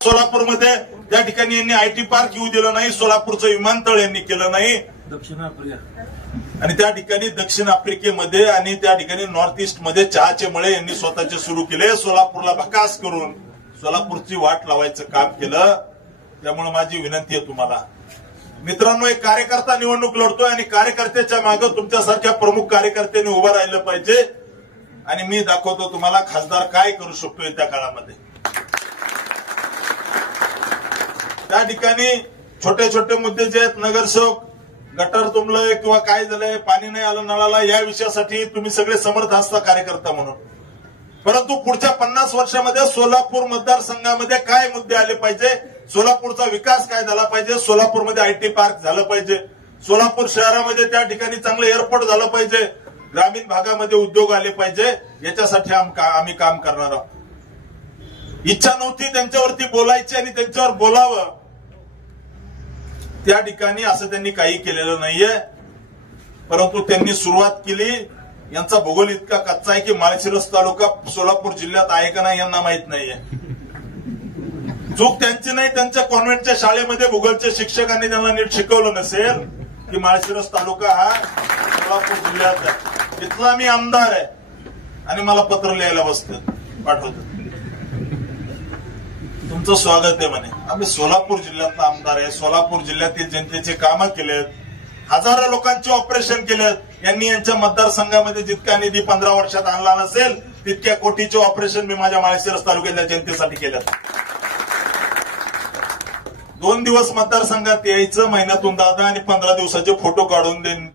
सोलापूरमध्ये त्या ठिकाणी यांनी आयटी पार्क येऊ दिलं नाही, सोलापूरचं विमानतळ यांनी केलं नाही, दक्षिण आफ्रिका आणि त्या ठिकाणी दक्षिण आफ्रिकेमध्ये आणि त्या ठिकाणी नॉर्थ ईस्ट मध्ये चहाचे मळे यांनी स्वतःचे सुरू केले. सोलापूरला भकास करून सोलापूरची वाट लावायचं काम केलं. त्यामुळे माझी विनंती आहे तुम्हाला मित्रांनो, एक कार्यकर्ता निवडणूक लढतोय आणि कार्यकर्त्याच्या मागे तुमच्यासारख्या प्रमुख कार्यकर्त्यांनी उभं राहिलं पाहिजे. आणि मी दाखवतो तुम्हाला खासदार काय करू शकतो येत्या काळामध्ये. त्या ठिकाणी छोटे छोटे मुद्दे जे आहेत, नगरसेवक गटर तुंबलंय किंवा काय झालंय, पाणी नाही आलं नळाला, या विषयासाठी तुम्ही सगळे समर्थ असता कार्यकर्ता म्हणून. परंतु पुढच्या 50 वर्षामध्ये सोलापूर मतदारसंघामध्ये काय मुद्दे आले पाहिजे, सोलापूरचा विकास काय झाला पाहिजे, सोलापूरमध्ये आयटी पार्क झालं पाहिजे, सोलापूर शहरामध्ये त्या ठिकाणी चांगलं एअरपोर्ट झालं पाहिजे, ग्रामीण भागामध्ये उद्योग आले पाहिजे, याच्यासाठी आम्ही काम करणार आहोत. इच्छा नव्हती त्यांच्यावरती बोलायची आणि त्यांच्यावर बोलावं, त्या ठिकाणी असं त्यांनी काही केलेलं नाहीये. परंतु त्यांनी सुरुवात केली. यांचा भूगोल इतका कच्चा आहे की माळशिरस तालुका सोलापूर जिल्ह्यात आहे का नाही यांना माहित नाहीये. चूक त्यांची नाही, त्यांच्या कॉन्व्हेंटच्या शाळेमध्ये भूगोलच्या शिक्षकांनी त्यांना नीट शिकवलं नसेल की माळशिरस तालुका हा सोलापूर जिल्ह्यात आहे. इथला मी आमदार आहे आणि मला पत्र लिहायला पाठवतात, तुमचं स्वागत आहे म्हणे. आम्ही सोलापूर जिल्ह्यातला आमदार आहे, सोलापूर जिल्ह्यातील जनतेचे कामं केलेत, हजारो लोकांचे ऑपरेशन केलेत. यांनी यांच्या मतदारसंघामध्ये जितका निधी 15 वर्षात आणला नसेल तितक्या कोटीचे ऑपरेशन मी माझ्या माळशिरस तालुक्यातल्या जनतेसाठी केलेत. 2 दिवस मतदारसंघात यायचं, महिन्यातून 10 आणि 15 दिवसाचे फोटो काढून देईन.